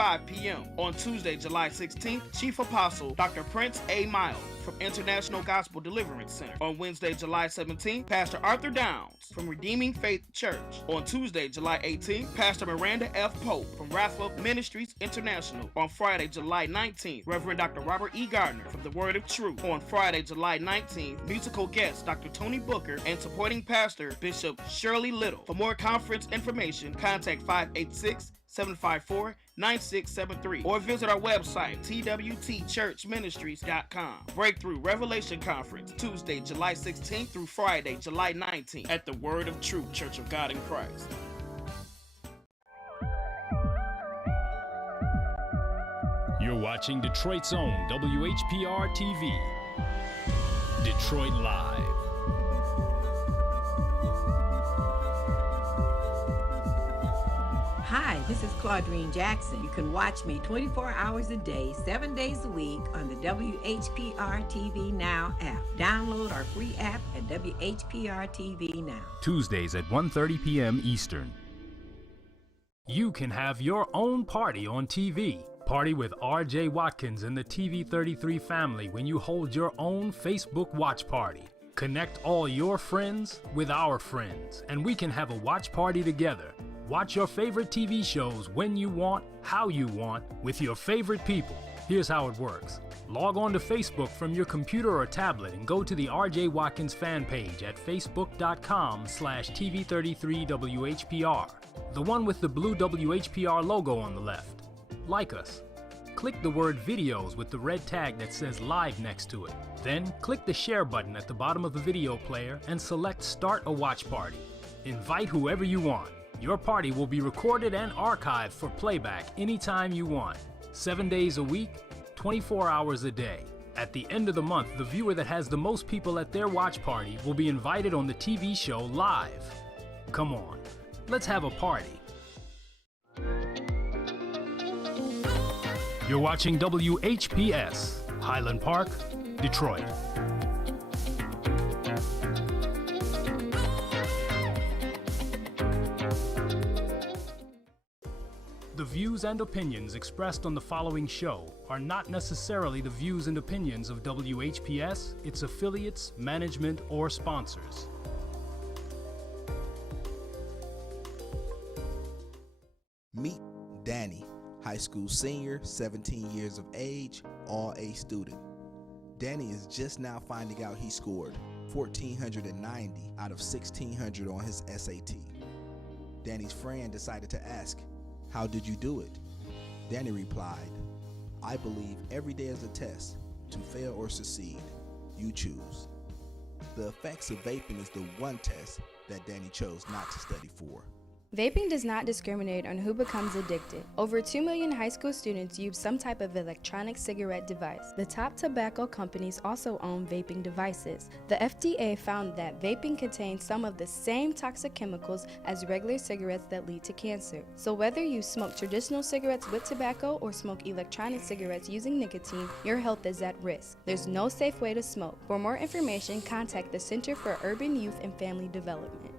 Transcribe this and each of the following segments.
5 p.m. On Tuesday, July 16th, Chief Apostle Dr. Prince A. Miles from International Gospel Deliverance Center. On Wednesday, July 17th, Pastor Arthur Downs from Redeeming Faith Church. On Tuesday, July 18th, Pastor Miranda F. Pope from Rathwell Ministries International. On Friday, July 19th, Reverend Dr. Robert E. Gardner from The Word of Truth. On Friday, July 19th, musical guest Dr. Tony Booker and supporting pastor Bishop Shirley Little. For more conference information, contact 586-754-9673 or visit our website, twtchurchministries.com. Breakthrough Revelation Conference, Tuesday, July 16th through Friday, July 19th at the Word of Truth Church of God in Christ. You're watching Detroit's own WHPR TV, Detroit Live. Hi, this is Claudine Jackson. You can watch me 24 hours a day, 7 days a week on the WHPR TV Now app. Download our free app at WHPR TV Now. Tuesdays at 1:30 p.m. Eastern. You can have your own party on TV. Party with R.J. Watkins and the TV33 family when you hold your own Facebook watch party. Connect all your friends with our friends, and we can have a watch party together. Watch your favorite TV shows when you want, how you want, with your favorite people. Here's how it works. Log on to Facebook from your computer or tablet and go to the R.J. Watkins fan page at facebook.com/TV33WHPR, the one with the blue WHPR logo on the left. Like us. Click the word videos with the red tag that says live next to it. Then click the share button at the bottom of the video player and select start a watch party. Invite whoever you want. Your party will be recorded and archived for playback anytime you want. 7 days a week, 24 hours a day. At the end of the month, the viewer that has the most people at their watch party will be invited on the TV show live. Come on, let's have a party. You're watching WHPS, Highland Park, Detroit. The views and opinions expressed on the following show are not necessarily the views and opinions of WHPS, its affiliates, management, or sponsors. Meet Danny, high school senior, 17 years of age, all A student. Danny is just now finding out he scored 1,490 out of 1,600 on his SAT. Danny's friend decided to ask, "How did you do it?" Danny replied, "I believe every day is a test. To fail or succeed, you choose." The effects of vaping is the one test that Danny chose not to study for. Vaping does not discriminate on who becomes addicted. Over 2 million high school students use some type of electronic cigarette device. The top tobacco companies also own vaping devices. The FDA found that vaping contains some of the same toxic chemicals as regular cigarettes that lead to cancer. So whether you smoke traditional cigarettes with tobacco or smoke electronic cigarettes using nicotine, your health is at risk. There's no safe way to smoke. For more information, contact the Center for Urban Youth and Family Development.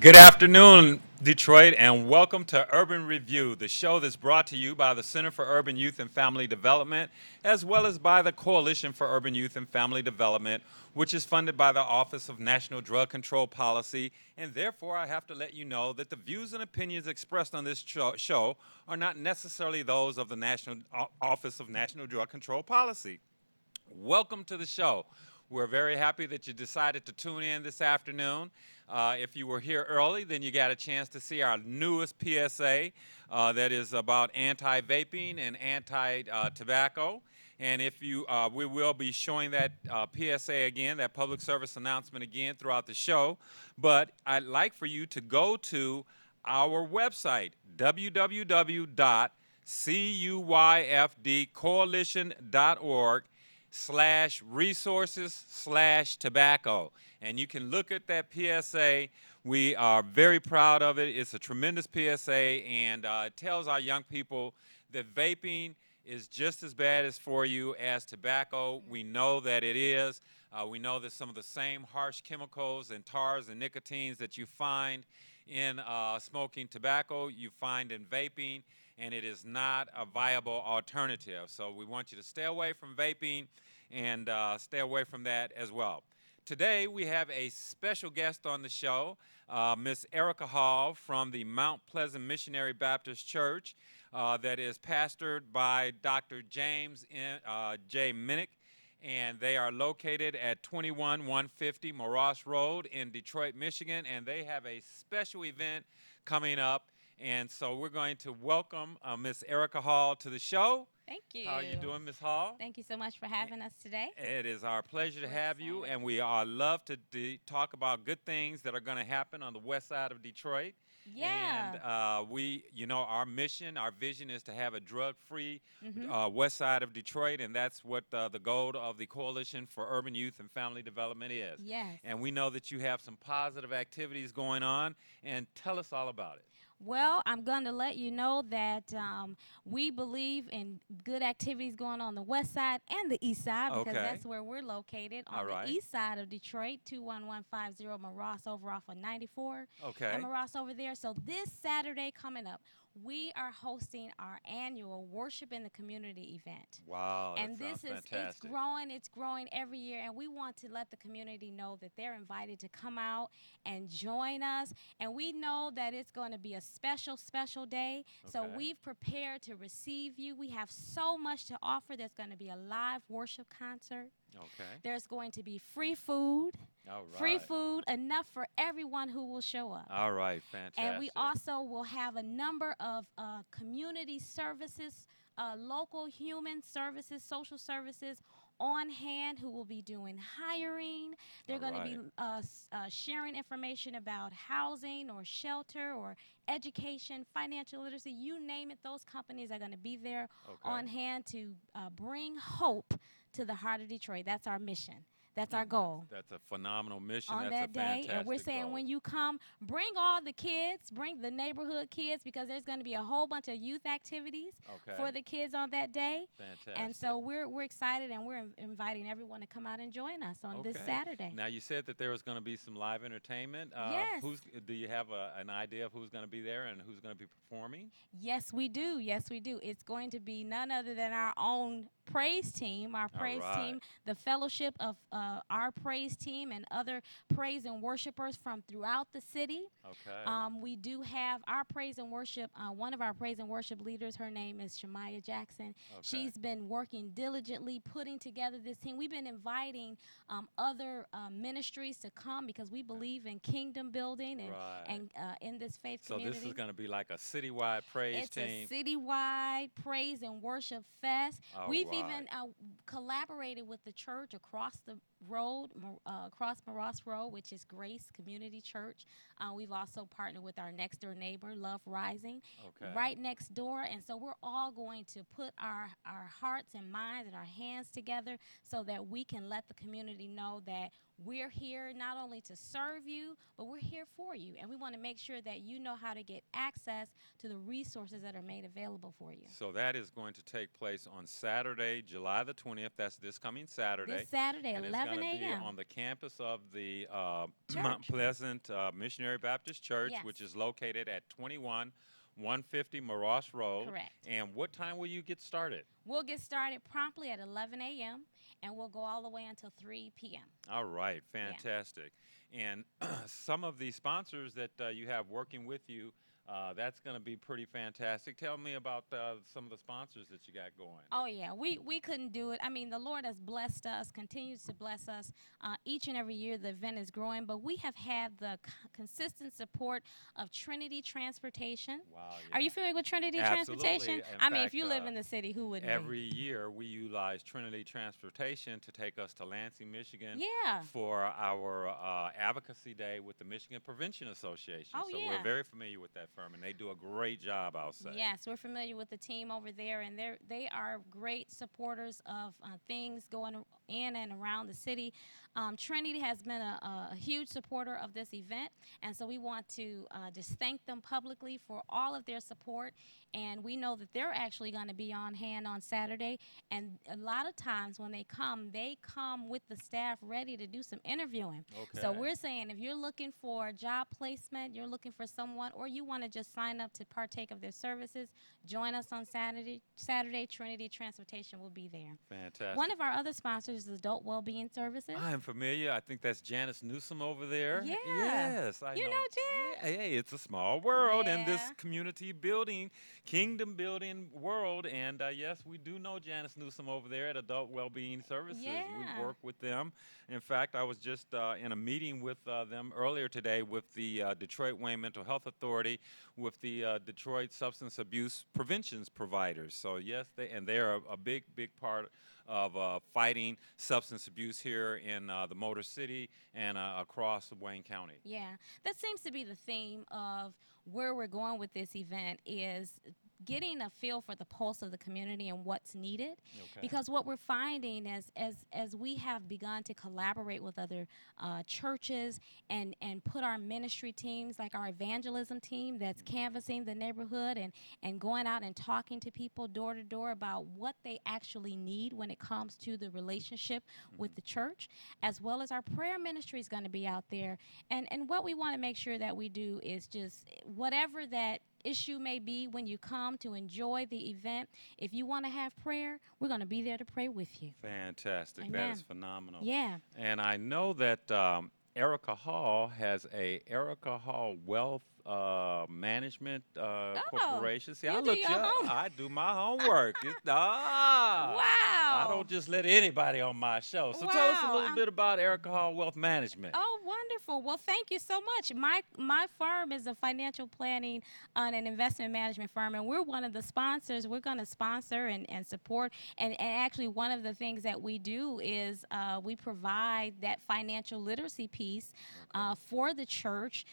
Good afternoon, Detroit, and welcome to Urban Review, the show that's brought to you by the Center for Urban Youth and Family Development, as well as by the Coalition for Urban Youth and Family Development, which is funded by the Office of National Drug Control Policy. And therefore, I have to let you know that the views and opinions expressed on this show are not necessarily those of the National Office of National Drug Control Policy. Welcome to the show. We're very happy that you decided to tune in this afternoon. If you were here early, then you got a chance to see our newest PSA that is about anti-vaping and anti-tobacco. And if you, we will be showing that PSA again, that public service announcement again throughout the show. But I'd like for you to go to our website, www.cuyfdcoalition.org/resources/tobacco. And you can look at that PSA. We are very proud of it. It's a tremendous PSA, and it tells our young people that vaping is just as bad as for you as tobacco. We know that it is. We know that some of the same harsh chemicals and tars and nicotines that you find in smoking tobacco, you find in vaping, and it is not a viable alternative. So we want you to stay away from vaping and stay away from that as well. Today we have a special guest on the show, Miss Erica Hall from the Mount Pleasant Missionary Baptist Church that is pastored by Dr. James J. Minnick, and they are located at 21150 Moross Road in Detroit, Michigan, and they have a special event coming up. And so we're going to welcome Miss Erica Hall to the show. Thank you. How are you doing, Miss Hall? Thank you so much for having us today. It is our pleasure to We're have you, excited. and we love to talk about good things that are going to happen on the west side of Detroit. Yeah. And we, you know, our mission, our vision is to have a drug-free west side of Detroit, and that's what the goal of the Coalition for Urban Youth and Family Development is. Yes. And we know that you have some positive activities going on, and tell us all about it. Well, I'm going to let you know that we believe in good activities going on the west side and the east side because Okay. that's where we're located on All right. the east side of Detroit, 21150 Moross over off of 94. Okay. And Moross over there. So this Saturday coming up, we are hosting our annual Worship in the Community event. Wow, that And this sounds is fantastic. it's growing every year, and we want to let the community know that they're invited to come out and join us. And we know that it's going to be a special day. So Okay. we've prepared to receive you. We have so much to offer. There's going to be a live worship concert. Okay. There's going to be free food. All right. Free food, enough for everyone who will show up. All right, fantastic. And we also will have a number of community services, local human services, social services on hand who will be doing hiring. They're going to be sharing information about housing or shelter or education, financial literacy, you name it. Those companies are going to be there on hand to bring hope to the heart of Detroit. That's our mission. That's our goal. That's a phenomenal mission. On That's that a day, fantastic and we're saying goal. when you come, bring all the kids, bring the neighborhood kids, because there's going to be a whole bunch of youth activities for the kids on that day. Fantastic. And so we're excited, and we're inviting everyone to come out and join us on this Saturday. Now you said that there was going to be some live entertainment. Yes. Do you have an idea of who's going to be there and who's going to be performing? Yes, we do. Yes, we do. It's going to be none other than our own praise team, team, the fellowship of our praise team and other praise and worshipers from throughout the city. Okay. We do have our praise and worship, one of our praise and worship leaders, her name is Shemaiah Jackson. Okay. She's been working diligently, putting together this team. We've been inviting other ministries to come because we believe in kingdom building and in this faith community. So this is going to be like a citywide praise team. It's a citywide praise and worship fest. We've even collaborated with the church across the road, across Moross Road, which is Grace Community Church. We've also partnered with our next door neighbor, Love Rising, right next door. And so we're all going to put our hearts and minds and our hands together so that we can let the community know that we're here not only to serve you, but we're here for you. And we want to make sure that you know how to get access to the resources that are made available for you. So that is going to take place on Saturday, July the 20th. That's this coming Saturday. This Saturday, and 11 it's going to be a.m. on the campus of the Mount Pleasant Missionary Baptist Church, Yes. which is located at 21150 Moross Road. Correct. And what time will you get started? We'll get started promptly at 11 a.m. and we'll go all the way until 3 p.m. All right, fantastic. And some of the sponsors that you have working with you That's going to be pretty fantastic. Tell me about some of the sponsors that you got going. Oh yeah, we couldn't do it. I mean, the Lord has blessed us, continues to bless us. Each and every year, the event is growing, but we have had the consistent support of Trinity Transportation. Wow. Yeah. Are you familiar with Trinity Absolutely. Transportation? In Mean, if fact, you live in the city, who wouldn't? Every year, we utilize Trinity Transportation to take us to Lansing, Michigan. Yeah. For our advocacy day with the Michigan Prevention Association. Oh, so yeah. we're very familiar with that firm, and they do a great job, I'll say. Yes, we're familiar with the team over there, and they are great supporters of things going in and around the city. Trinity has been a huge supporter of this event, and so we want to just thank them publicly for all of their support. And we know that they're actually going to be on hand on Saturday. And a lot of times when they come with the staff ready to do some interviewing. Okay. So we're saying if you're looking for job placement, you're looking for someone, or you want to just sign up to partake of their services, join us on Saturday. Trinity Transportation will be there. Fantastic. One of our other sponsors is Adult Wellbeing Services. I am familiar. I think that's Janice Newsom over there. Yeah. Yes. I You know Jan? Yeah, hey, it's a small world in this Yeah. community building, kingdom building world. And yes, we do know Janice Newsom over there at Adult Wellbeing Services. Yeah. We work with them. In fact, I was just in a meeting with them earlier today with the Detroit Wayne Mental Health Authority, with the Detroit Substance Abuse Prevention Providers. So yes, they're a big part of fighting substance abuse here in the Motor City and across Wayne County. Yeah, that seems to be the theme of where we're going with this event, is getting a feel for the pulse of the community and what's needed. Okay. Because what we're finding as we have begun to collaborate with other churches and put our ministry teams, like our evangelism team that's canvassing the neighborhood and going out and talking to people door to door about what they actually need when it comes to the relationship with the church, as well as our prayer ministry is going to be out there. And what we want to make sure that we do is just whatever that issue may be when you come to enjoy the event, if you want to have prayer, we're going to be there to pray with you. Fantastic. Amen. That is phenomenal. Yeah. And I know that Erica Hall has a Erica Hall Wealth Management Corporation. See, you I do look your you up. homework. I do my homework. Wow. I don't just let anybody on my show. So tell us a Wow. little bit about Erica Hall Wealth Management. Oh, wonderful. Well, thank you so much. My firm is a financial planning and an investment management firm, and we're one of the sponsors. We're going to sponsor and support. And actually, one of the things that we do is we provide that financial literacy piece for the church.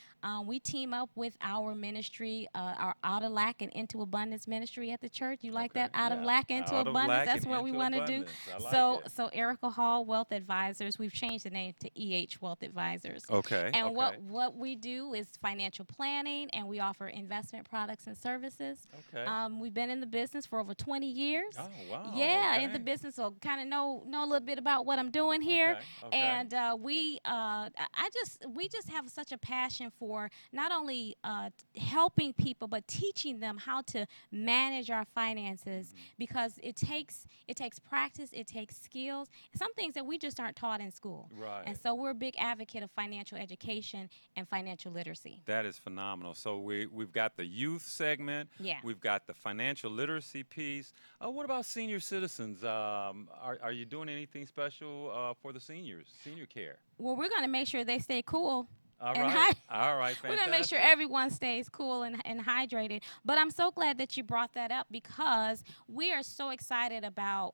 We team up with our ministry, our Out of Lack and Into Abundance ministry at the church. You like that? Out of Lack into Out of Abundance. lack That's and what we into want to do. abundance. I like So it. so Erica Hall Wealth Advisors. We've changed the name to EH Wealth Advisors. Okay. And okay. what we do is financial planning, and we offer investment products and services. Okay. We've been in the business for over 20 years. Oh, wow. Yeah, okay. in the business, so kind of know a little bit about what I'm doing here. Okay, okay. And we just have such a passion for not only helping people, but teaching them how to manage our finances, because it takes practice, it takes skills, some things that we just aren't taught in school. Right. And so we're a big advocate of financial education and financial literacy. That is phenomenal. So we've got the youth segment. Yeah. We've got the financial literacy piece. What about senior citizens? Are you doing anything special for the seniors, senior care? Well, we're going to make sure they stay cool. All And right. All right. Fantastic. We're going to make sure everyone stays cool and hydrated. But I'm so glad that you brought that up, because we are so excited about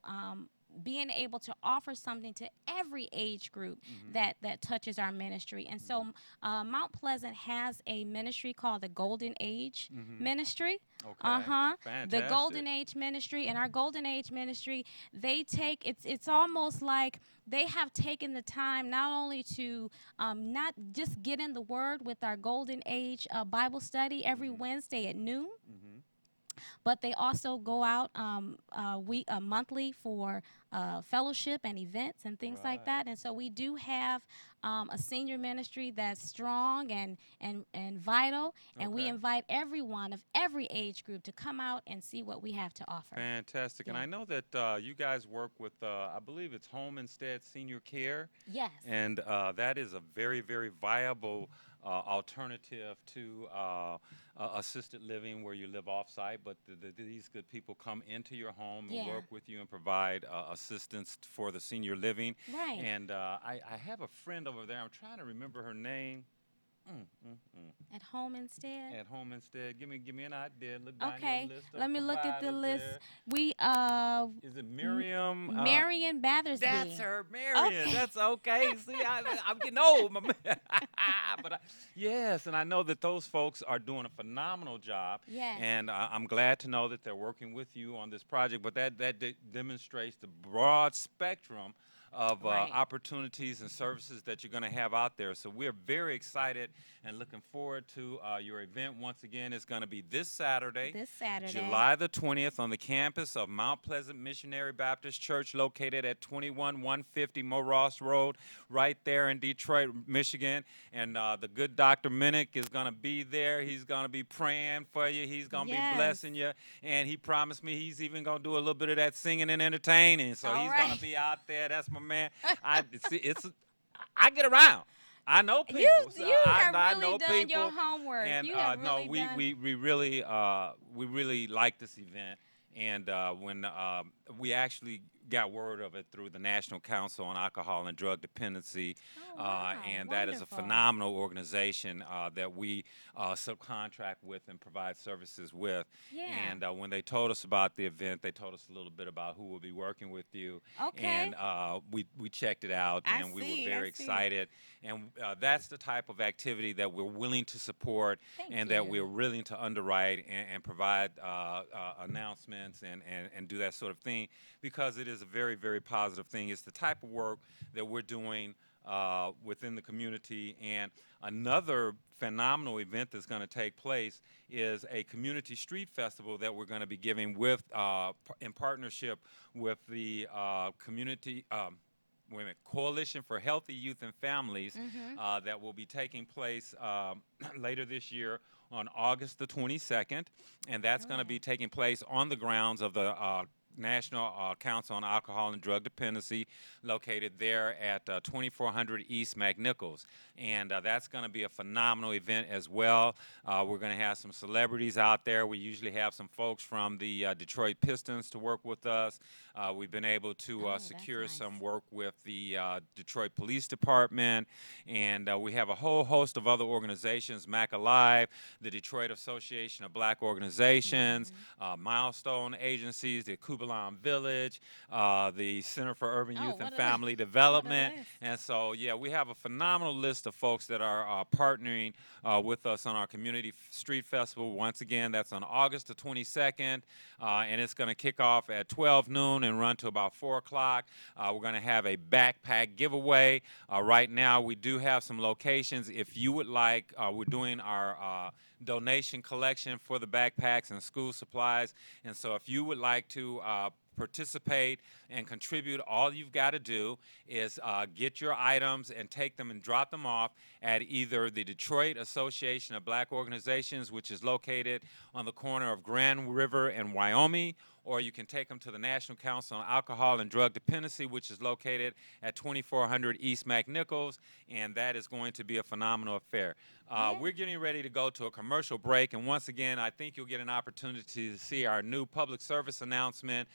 being able to offer something to every age group that touches our ministry. And so Mount Pleasant has a ministry called the Golden Age Ministry. Okay. The Fantastic. Golden Age Ministry. And our Golden Age Ministry, they take, it's almost like they have taken the time not only to not just get in the Word with our Golden Age Bible study every Wednesday at noon, but they also go out monthly for fellowship and events and things like that. And so we do have a senior ministry that's strong and vital, and we invite everyone of every age group to come out and see what we have to offer. Fantastic. And Yeah. I know that you guys work with, I believe it's Home Instead Senior Care. Yes. And that is a very, very viable alternative to assisted living where you live off-site, but these good people come into your home and work with you and provide assistance for the senior living. Right. And I have a friend over there. I'm trying to remember her name. At home instead. At home instead. Give me an idea. Look down Okay, your list of let me look at the providers list. there. We Is it Miriam? Marion Bathersby. That's her, Marion. Okay. That's okay. See, I'm getting old, my man. But yes, and I know that those folks are doing a phenomenal job. Yes. And I'm glad to know that they're working with you on this project. But that demonstrates the broad spectrum of opportunities and services that you're going to have out there. So we're very excited and looking forward to your event. Once again, it's going to be this Saturday, July the 20th, on the campus of Mount Pleasant Missionary Baptist Church, located at 21150 Morross Road, right there in Detroit, Michigan. And the good Dr. Minnick is going to be there. He's going to be praying for you. He's going to be blessing you. And he promised me he's even going to do a little bit of that singing and entertaining. So he's going to be out there. That's my man. I get around. I know people. You have I really know done people. your homework. And you have really done. we really like this event. And when we actually got word of it through the National Council on Alcohol and Drug Dependency, and that is a phenomenal organization that we subcontract with and provide services with. Yeah. And when they told us about the event, they told us a little bit about who will be working with you. Okay. And we checked it out, and we were very excited. And that's the type of activity that we're willing to support, that we're willing to underwrite and provide announcements and do that sort of thing, because it is a very, very positive thing. It's the type of work that we're doing within the community. And another phenomenal event that's going to take place is a community street festival that we're going to be giving with in partnership with the Coalition for Healthy Youth and Families, that will be taking place later this year on August the 22nd, and that's going to be taking place on the grounds of the National Council on Alcohol and Drug Dependency, located there at 2400 East McNichols. And that's going to be a phenomenal event as well. We're going to have some celebrities out there. We usually have some folks from the Detroit Pistons to work with us. We've been able to secure some work with the Detroit Police Department. And we have a whole host of other organizations, MAC Alive, the Detroit Association of Black Organizations, Milestone Agencies, the Kubalan Village, the Center for Urban Youth and Family Development. And so, yeah, we have a phenomenal list of folks that are partnering with us on our Community Street Festival. Once again, that's on August the 22nd, and it's going to kick off at 12 noon and run to about 4 o'clock. We're going to have a backpack giveaway. Right now, we do have some locations. If you would like, we're doing our donation collection for the backpacks and school supplies. And so if you would like to participate and contribute, all you've got to do is get your items and take them and drop them off at either the Detroit Association of Black Organizations, which is located on the corner of Grand River and Wyoming, or you can take them to the National Council on Alcohol and Drug Dependency, which is located at 2400 East McNichols, and that is going to be a phenomenal affair. We're getting ready to go to a commercial break, and once again, I think you'll get an opportunity to see our new public service announcement,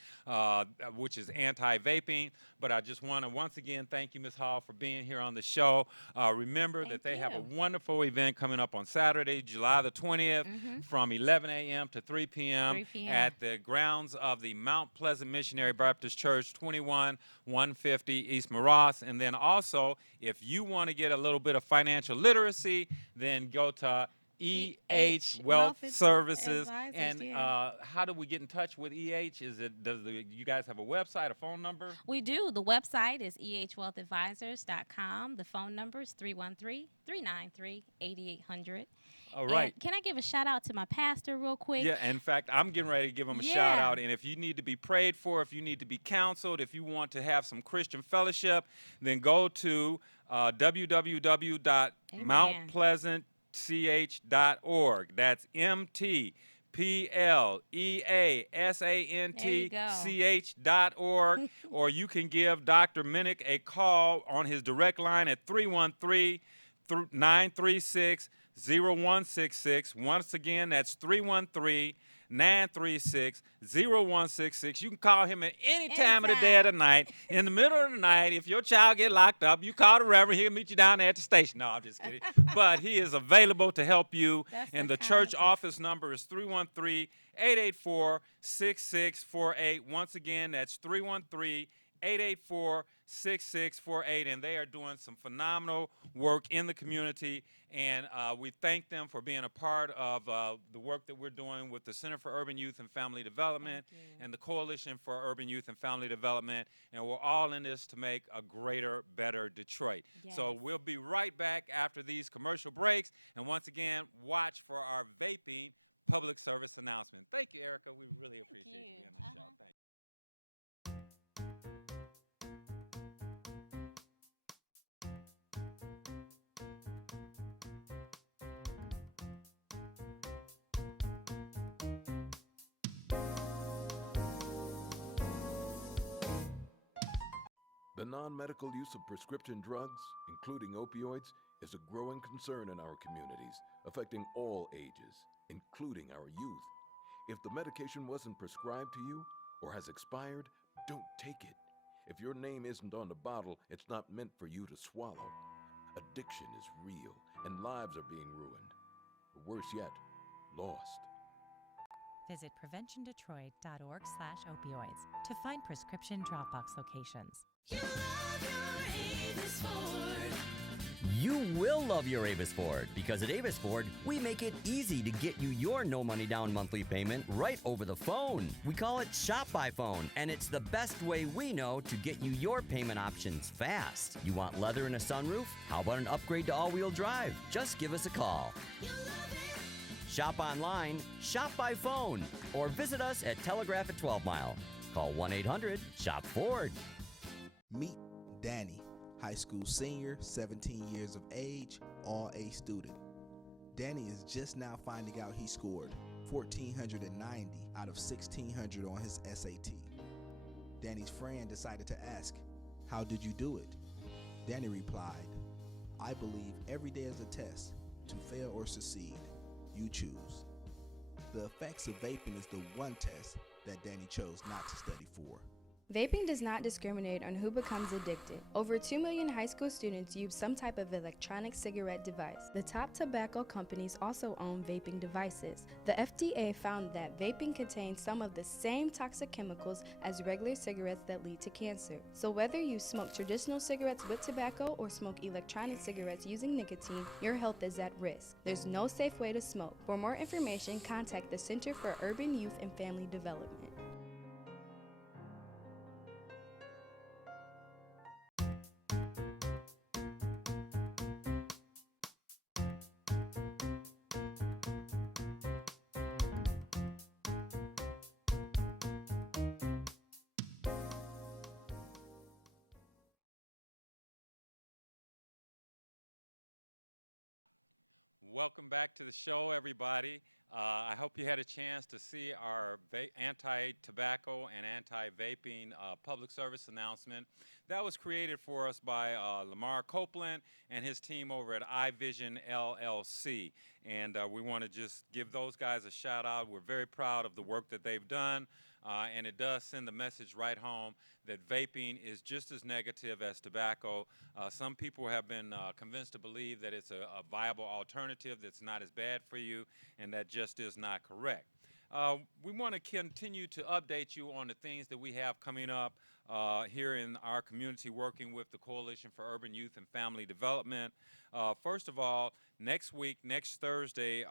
which is anti-vaping. But I just want to once again thank you, Ms. Hall, for being here on the show. Remember that they have a wonderful event coming up on Saturday, July the 20th, from 11 a.m. to 3 p.m. at the grounds of the Mount Pleasant Missionary Baptist Church, 21150 East Morross. And then also, if you want to get a little bit of financial literacy, then go to EH Wealth Services. And how do we get in touch with EH? You guys have a website, a phone number? We do. The website is ehwealthadvisors.com. The phone number is 313-393-8800. All right. And can I give a shout out to my pastor real quick? Yeah, in fact, I'm getting ready to give him a shout out. And if you need to be prayed for, if you need to be counseled, if you want to have some Christian fellowship, then go to www.mountpleasantch.org. That's MTPleasantch.org. Or you can give Dr. Minnick a call on his direct line at 313 936-0166. Once again, that's 313-936-0166. You can call him at any time of the day or the night. In the middle of the night, if your child get locked up, you call the reverend. He'll meet you down there at the station. No, I'm just kidding. But he is available to help you. And the church office number is 313-884-6648. Once again, that's 313-884-6648, and they are doing some phenomenal work in the community, and we thank them for being a part of the work that we're doing with the Center for Urban Youth and Family Development and the Coalition for Urban Youth and Family Development, and we're all in this to make a greater, better Detroit. Yes. So we'll be right back after these commercial breaks, and once again, watch for our vaping public service announcement. Thank you, Erica. We really appreciate you being on the show. Thank you. The non-medical use of prescription drugs, including opioids, is a growing concern in our communities, affecting all ages, including our youth. If the medication wasn't prescribed to you or has expired, don't take it. If your name isn't on the bottle, it's not meant for you to swallow. Addiction is real, and lives are being ruined. Or worse yet, lost. Visit preventiondetroit.org/opioids to find prescription Dropbox locations. You will love your Avis Ford, because at Avis Ford, we make it easy to get you your no money down monthly payment right over the phone. We call it Shop by Phone, and it's the best way we know to get you your payment options fast. You want leather and a sunroof? How about an upgrade to all-wheel drive? Just give us a call. Shop online, shop by phone, or visit us at Telegraph at 12 Mile. Call 1-800-SHOP-FORD. Meet Danny, high school senior, 17 years of age, all-A student. Danny is just now finding out he scored 1,490 out of 1,600 on his SAT. Danny's friend decided to ask, "How did you do it?" Danny replied, "I believe every day is a test. To fail or succeed, you choose." The effects of vaping is the one test that Danny chose not to study for. Vaping does not discriminate on who becomes addicted. Over 2 million high school students use some type of electronic cigarette device. The top tobacco companies also own vaping devices. The FDA found that vaping contains some of the same toxic chemicals as regular cigarettes that lead to cancer. So whether you smoke traditional cigarettes with tobacco or smoke electronic cigarettes using nicotine, your health is at risk. There's no safe way to smoke. For more information, contact the Center for Urban Youth and Family Development. Welcome back to the show, everybody. I hope you had a chance to see our anti-tobacco and anti-vaping public service announcement that was created for us by Lamar Copeland and his team over at iVision LLC. And we want to just give those guys a shout out. We're very proud of the work that they've done. And it does send the message right home that vaping is just as negative as tobacco. Some people have been convinced to believe that it's a viable alternative that's not as bad for you, and that just is not correct. We want to continue to update you on the things that we have coming up here in our community, working with the Coalition for Urban Youth and Family Development. First of all, next week, next Thursday,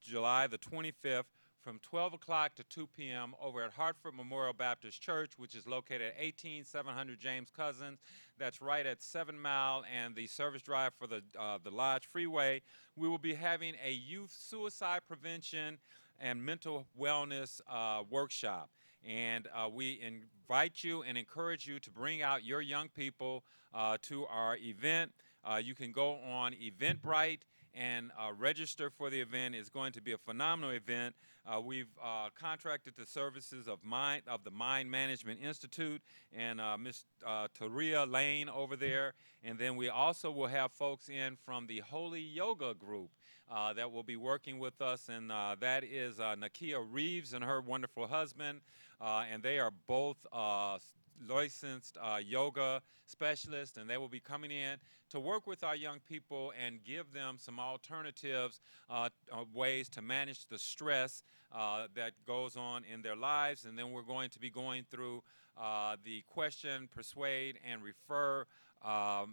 July the 25th, from 12 o'clock to 2 p.m. over at Hartford Memorial Baptist Church, which is located at 18700 James Cousins. That's right at 7 Mile and the service drive for the Lodge Freeway. We will be having a youth suicide prevention and mental wellness workshop. And we invite you and encourage you to bring out your young people to our event. You can go on Eventbrite and register for the event. It's going to be a phenomenal event. We've contracted the services of the Mind Management Institute and Miss Taria Lane over there. And then we also will have folks in from the Holy Yoga group that will be working with us, and that is Nakia Reeves and her wonderful husband, and they are both licensed yoga specialists, and they will be coming in to work with our young people and give them some alternatives, ways to manage the stress that goes on in their lives. And then we're going to be going through the question, persuade, and refer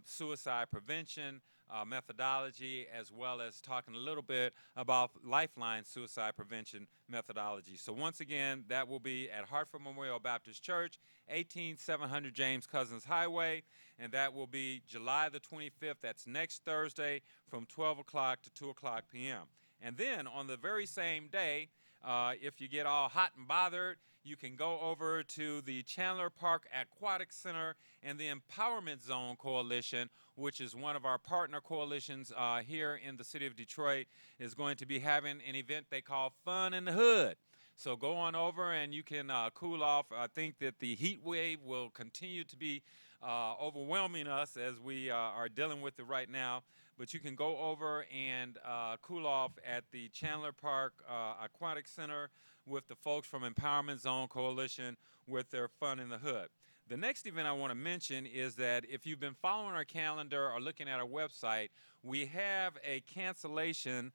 suicide prevention methodology, as well as talking a little bit about Lifeline suicide prevention methodology. So once again, that will be at Hartford Memorial Baptist Church, 18700 James Cousins Highway, and that will be July the 25th. That's next Thursday from 12 o'clock to 2 o'clock p.m. And then on the very same day, if you get all hot and bothered, you can go over to the Chandler Park Aquatic Center and the Empowerment Zone Coalition, which is one of our partner coalitions here in the city of Detroit, is going to be having an event they call Fun in the Hood. So go on over and you can cool off. I think that the heat wave will continue to be overwhelming us as we are dealing with it right now. But you can go over and cool off at the Chandler Park Aquatic Center with the folks from Empowerment Zone Coalition with their Fun in the Hood. The next event I want to mention is that if you've been following our calendar or looking at our website, we have a cancellation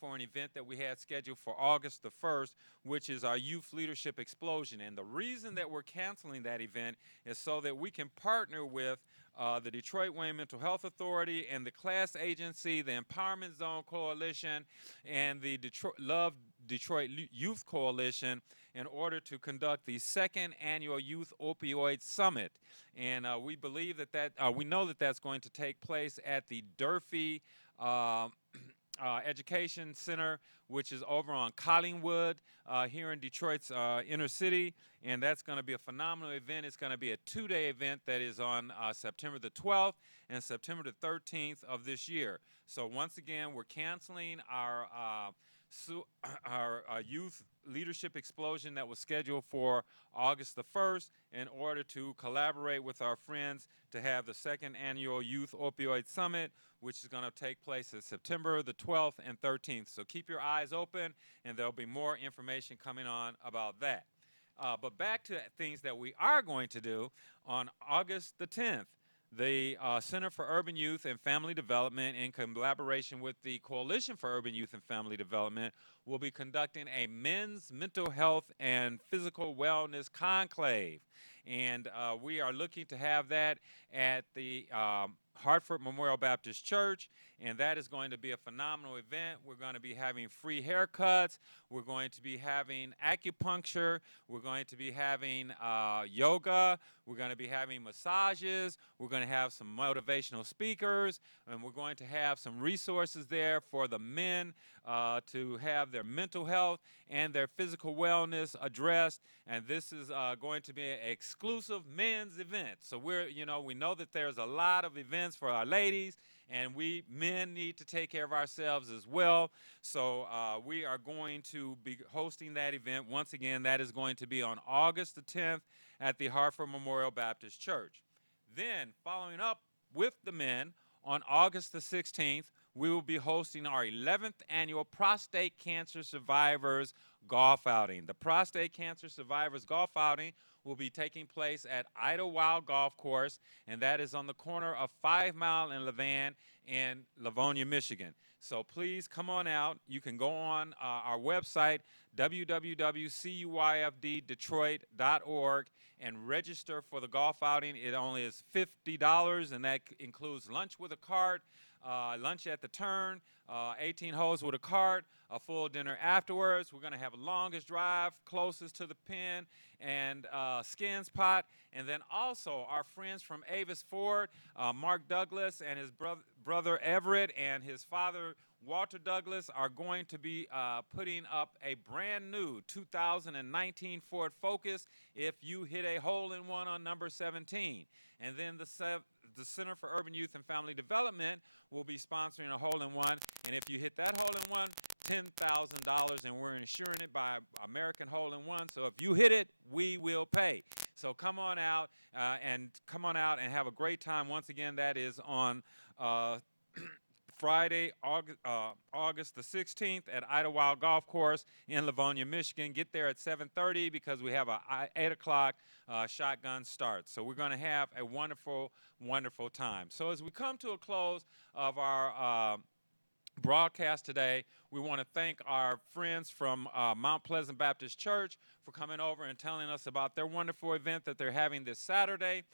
for an event that we had scheduled for August the 1st, which is our Youth Leadership Explosion. And the reason that we're canceling that event is so that we can partner with the Detroit Wayne Mental Health Authority and the Class Agency, the Empowerment Zone Coalition, and the Detroit Youth Coalition in order to conduct the second annual Youth Opioid Summit. And we believe that we know that that's going to take place at the Durfee Education Center, which is over on Collingwood here in Detroit's inner city. And that's going to be a phenomenal event. It's going to be a 2-day event that is on September the 12th and September the 13th of this year. So once again, we're canceling our Youth Leadership Explosion that was scheduled for August the 1st in order to collaborate with our friends to have the second annual Youth Opioid Summit, which is going to take place in September the 12th and 13th. So keep your eyes open, and there'll be more information coming on about that. But back to things that we are going to do on August the 10th. The Center for Urban Youth and Family Development, in collaboration with the Coalition for Urban Youth and Family Development, will be conducting a men's mental health and physical wellness conclave. And we are looking to have that at the Hartford Memorial Baptist Church, and that is going to be a phenomenal event. We're going to be having free haircuts. We're going to be having acupuncture. We're going to be having yoga. We're going to be having massages. We're going to have some motivational speakers, and we're going to have some resources there for the men to have their mental health and their physical wellness addressed. And this is going to be an exclusive men's event. So we know that there's a lot of events for our ladies, and we men need to take care of ourselves as well. So we are going to be hosting that event. Once again, that is going to be on August the 10th at the Hartford Memorial Baptist Church. Then, following up with the men, on August the 16th, we will be hosting our 11th annual Prostate Cancer Survivors Golf Outing. The Prostate Cancer Survivors Golf Outing will be taking place at Idlewild Golf Course, and that is on the corner of 5 Mile and Levan in Livonia, Michigan. So please come on out. You can go on our website, www.cuyfddetroit.org, and register for the golf outing. It only is $50, and that includes lunch with a cart, lunch at the turn, 18 holes with a cart, a full dinner afterwards. We're going to have a longest drive closest to the pin and skins pot. And then also our friends from Avis Ford, Mark Douglas and his brother Everett and his father Walter Douglas are going to be putting up a brand new 2019 Ford Focus if you hit a hole-in-one on number 17. And then the Center for Urban Youth and Family Development will be sponsoring a hole-in-one, and if you hit that hole-in-one, $10,000, and we're insuring it by American Hole-in-One. So if you hit it, we will pay. So come on out and have a great time. Once again, that is on Friday, August the 16th at Idlewild Golf Course in Livonia, Michigan. Get there at 7:30 because we have a 8 o'clock shotgun start. So we're going to have a wonderful, wonderful time. So as we come to a close of our broadcast today, we want to thank our friends from Mount Pleasant Baptist Church for coming over and telling us about their wonderful event that they're having this Saturday.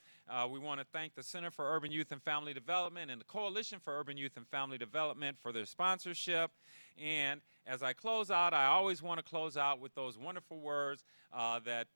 We want to thank the Center for Urban Youth and Family Development and the Coalition for Urban Youth and Family Development for their sponsorship. And as I close out, I always want to close out with those wonderful words that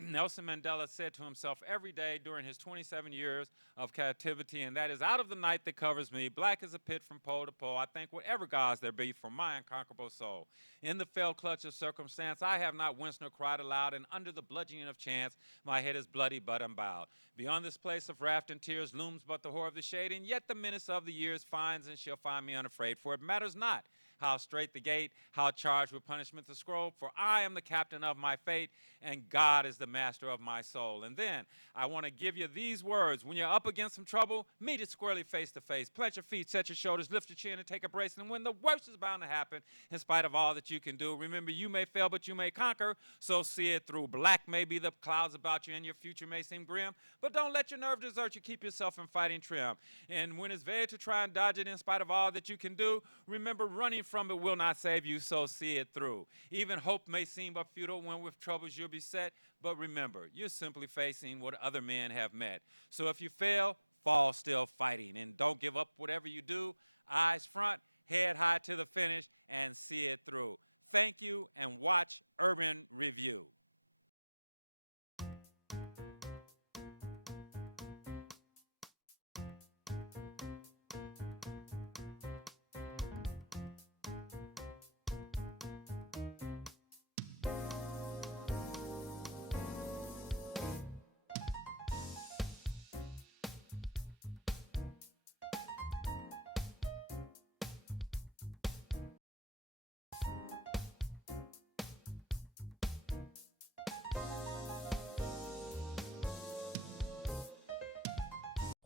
Nelson Mandela said to himself every day during his 27 years of captivity, and that is, out of the night that covers me, black as a pit from pole to pole, I thank whatever gods there be for my unconquerable soul. In the fell clutch of circumstance, I have not winced nor cried aloud, and under the bludgeoning of chance, my head is bloody but unbowed. Beyond this place of wrath and tears looms but the horror of the shade, and yet the menace of the years finds and shall find me unafraid, for it matters not how straight the gate, how charged with punishment the scroll, for I am the captain of my fate, and God is the master of my soul. And then I want to give you these words. When you're up against some trouble, meet it squarely face to face. Plant your feet, set your shoulders, lift your chin, and take a brace. And when the worst is bound to happen, in spite of all that you can do, remember you may fail, but you may conquer, so see it through. Black may be the clouds about you, and your future may seem grim, but don't let your nerve desert you. Keep yourself in fighting trim. And when it's vain to try and dodge it in spite of all that you can do, remember running from it will not save you, so see it through. Even hope may seem but futile when with troubles you'll be set, but remember, you're simply facing what other men have met. So if you fail, fall still fighting, and don't give up whatever you do. Eyes front, head high to the finish, and see it through. Thank you, and watch Urban Review.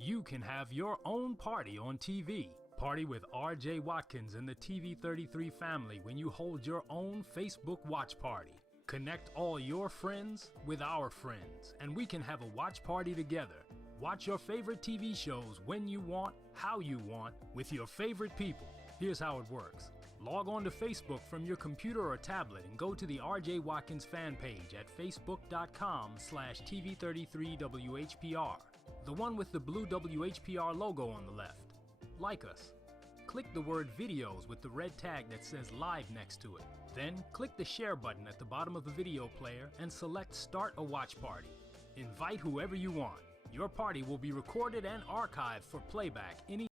You can have your own party on TV. Party with R.J. Watkins and the TV 33 family when you hold your own Facebook watch party. Connect all your friends with our friends, and we can have a watch party together. Watch your favorite TV shows when you want, how you want, with your favorite people. Here's how it works. Log on to Facebook from your computer or tablet and go to the R.J. Watkins fan page at facebook.com/TV33WHPR. The one with the blue WHPR logo on the left. Like us. Click the word videos with the red tag that says live next to it. Then click the share button at the bottom of the video player and select start a watch party. Invite whoever you want. Your party will be recorded and archived for playback any